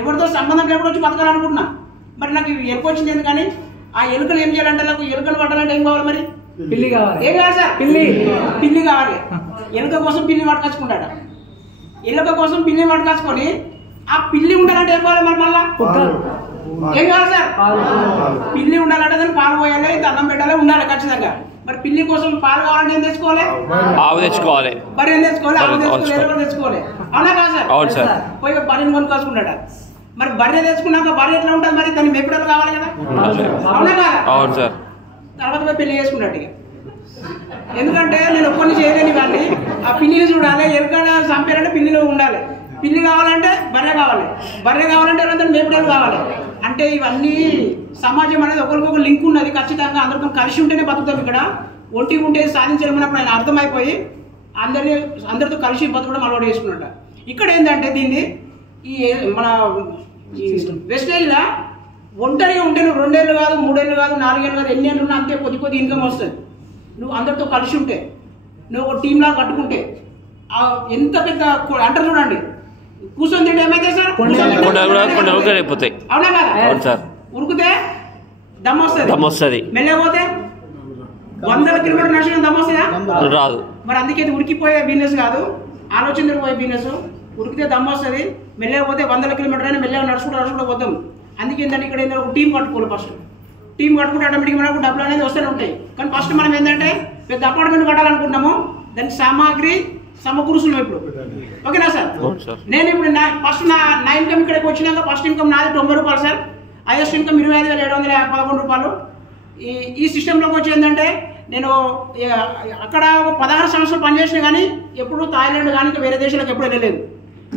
ఎవరితో సంబంధం లేకుండా వచ్చి బతకాలనుకుంటున్నా. మరి నాకు ఎలుక వచ్చింది ఎందుకని ఆ ఎలుకలు ఏం చేయాలంటే నాకు ఎలుకలు పట్టాలంటే ఏం కావాలి మరి పిల్లి కావాలి. ఏం కావాలి సార్ పిల్లి కావాలి. ఎలుక కోసం పిల్లి పట్టుకొచ్చుకుంటాడు. ఎలుక కోసం పిల్లి పట్టుకొచ్చుకొని ఆ పిల్లి ఉండాలంటే ఏం కావాలి మరి మళ్ళా ఏం కావాలి సార్ పిల్లి ఉండాలంటే దాన్ని పాలు పోయాలి అన్నం పెట్టాలి ఉండాలి ఖచ్చితంగా. మరి పిల్లి కోసం పాలు కావాలంటే ఏం తెచ్చుకోవాలి ఆవు తెచ్చుకోవాలి బర్రె ఏం తెచ్చుకోవాలి ఆవు తెచ్చుకోవాలి ఎలుక తెచ్చుకోవాలి అవునా కాదు సార్ అవును సార్ పోయి బర్రెని కొనుక్కొచ్చుకుంటాడు. మరి బర్రె తెచ్చుకున్నాక బర్రె ఎట్లా ఉంటుంది మరి దాన్ని మెప్పుడలు కావాలి కదా అవునా కాదా అవును సార్ తర్వాత పోయి పెళ్లి చేసుకున్నాడు. ఇక ఎందుకంటే నేను ఒక్కరిని చేయలేని వాడిని ఆ పిల్లిని చూడాలి ఎలుక చంపారంటే పిల్లిలో ఉండాలి పిల్లి కావాలంటే బర్రె కావాలి బర్రె కావాలంటే ఎవరంతా మేపుడలు కావాలి. అంటే ఇవన్నీ సమాజం అనేది ఒకరికొక లింక్ ఉన్నది ఖచ్చితంగా అందరితో కలిసి ఉంటేనే బతుకుతాం. ఇక్కడ ఒంటి ఉంటే సాధించలేమన్నప్పుడు ఆయన అర్థమైపోయి అందరితో కలిసి బతుకడం అలవాటు చేసుకున్నట్ట. ఇక్కడ ఏంటంటే దీన్ని ఈ మన వెస్టేజ్లో ఒంటరిగా ఉంటే నువ్వు 2 ఏళ్ళు కాదు 3 ఏళ్ళు కాదు 4 ఏళ్ళు కాదు ఎన్ని ఏళ్ళు ఉన్నా అంతే కొద్ది కొద్ది ఇన్కమ్ వస్తుంది. నువ్వు అందరితో కలిసి ఉంటే నువ్వు ఒక టీంలా కట్టుకుంటే ఎంత పెద్ద అంటారు చూడండి కూర్చొని తింటే ఏమైతే సార్ అవునా కదా ఉరికితే దమ్ వస్తుంది మెల్లపోతే 100 కిలోమీటర్లు నడిచిన దమ్ వస్తుందా రాదు. మరి అందుకే ఉరికిపోయే బిజినెస్ కాదు ఆలోచనతో పోయే బిజినెస్. ఉరికితే దమ్ వస్తుంది మెల్లపోతే 100 కిలోమీటర్ అయినా మెల్లగా నడుచుకుంటూ పోతాం. అందుకే ఏంటంటే ఇక్కడ ఏంటంటే ఒక టీం కట్టుకోవాలి. ఫస్ట్ టీం కట్టుకుంటే ఆటోమేటిక్గా మనకు డబ్బులు అనేది వస్తూనే ఉంటాయి. కానీ ఫస్ట్ మనం ఏంటంటే పెద్ద అపార్ట్మెంట్ కట్టాలనుకుంటున్నాము దానికి సామాగ్రి సమకూరుస్తున్నాం ఇప్పుడు ఓకేనా సార్. నేను ఇప్పుడు ఫస్ట్ నా ఇన్కమ్ ఇక్కడికి వచ్చినాక ఫస్ట్ ఇన్కమ్ నాది 90 రూపాయలు సార్. హైయెస్ట్ ఇన్కమ్ 25,711 రూపాయలు. ఈ సిస్టంలోకి వచ్చి ఏంటంటే నేను అక్కడ 16 సంవత్సరాలు పనిచేసిన కానీ ఎప్పుడు థాయిలాండ్ కానీ వేరే దేశాలకు ఎప్పుడు వెళ్ళలేదు.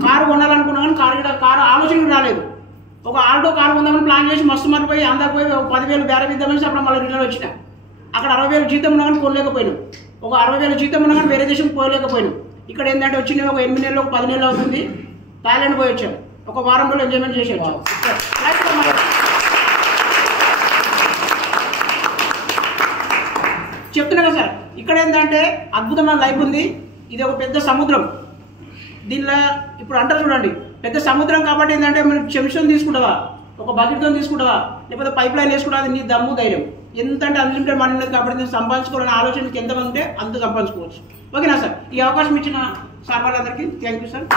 కారు కొనాలనుకున్నా కానీ కారు ఆలోచన రాలేదు. ఒక ఆల్టో కారు కొందామని ప్లాన్ చేసి మస్తు మరిపోయి అందరికి పోయి 10,000 బేరం ఇద్దామని అప్పుడు మళ్ళీ రిటర్న్ వచ్చిన. అక్కడ 60,000 జీతం ఉన్నా కానీ కొనలేకపోయినాం. ఒక 60,000 జీతం ఉన్నా కానీ వేరే దేశం పోయలేకపోయినాం. ఇక్కడ ఏంటంటే వచ్చిన ఒక 8 నెలలు ఒక 10 నెలలు అవుతుంది థాయిలాండ్ పోయి వచ్చాం. ఒక వారం రోజులు ఎంజాయ్మెంట్ చేసి వచ్చాం. చెప్తున్నా కదా సార్ ఇక్కడ ఏంటంటే అద్భుతమైన లైఫ్ ఉంది. ఇది ఒక పెద్ద సముద్రం. దీనిలో ఇప్పుడు అంటారు చూడండి పెద్ద సముద్రం కాబట్టి ఏంటంటే మనం చెంచుని తీసుకుంటావా ఒక బకెట్తో తీసుకుంటావా లేకపోతే పైప్ లైన్ వేసుకుంటా అది నీ దమ్ము ధైర్యం ఎంత అంటే అన్లిమిటెడ్ మనీ ఉన్నది కాబట్టి నేను సంపాదించుకోవాలనే ఆలోచనకి ఎంతమంది ఉంటే అంత సంపాదించుకోవచ్చు. ఓకేనా సార్. ఈ అవకాశం ఇచ్చిన సార్ వాళ్ళందరికీ థ్యాంక్ యూ సార్.